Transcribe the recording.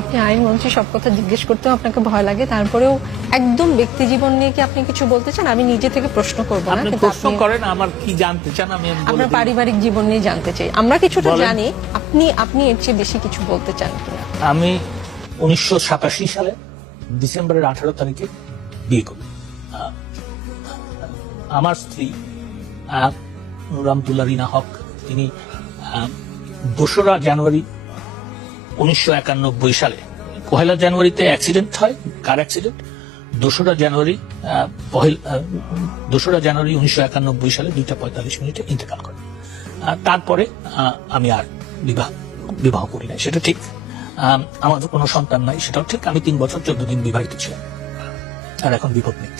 আপনি আইনমন্ত্রী, সব কথা জিজ্ঞেস করতেও আপনাকে ভয় লাগে, তারপরেও একদম ব্যক্তি জীবন নিয়ে কি আপনি কিছু বলতে চান? আমি নিজে থেকে প্রশ্ন করবো না, আপনি কিন্তু প্রশ্ন করেন, আমার কি জানতে চান আমি বলে আপনার দিই। পারিবারিক জীবন নিয়ে জানতে চাই। আমরা কিছুটা বলেন। জানি, আপনি এর চেয়ে বেশি কিছু বলতে চান কিনা? আমি 1987 সালে ডিসেম্বরের 18 তারিখে বিয়ে করি। আমার স্ত্রী নুরামতুল্লাহ রিনা হক, তিনি 2রা জানুয়ারি 1991 সালে, 1 জানুয়ারিতে অ্যাক্সিডেন্ট হয়, কার অ্যাক্সিডেন্ট। 2রা জানুয়ারি 1991 সালে 2:45 মিনিটে ইন্তেকাল করে। তারপরে আমি আর বিবাহ করি নাই, সেটা ঠিক। আমার কোনো সন্তান নাই, সেটাও ঠিক। আমি 3 বছর 14 দিন বিবাহিত ছিলাম, আর এখন বিপদ নেই।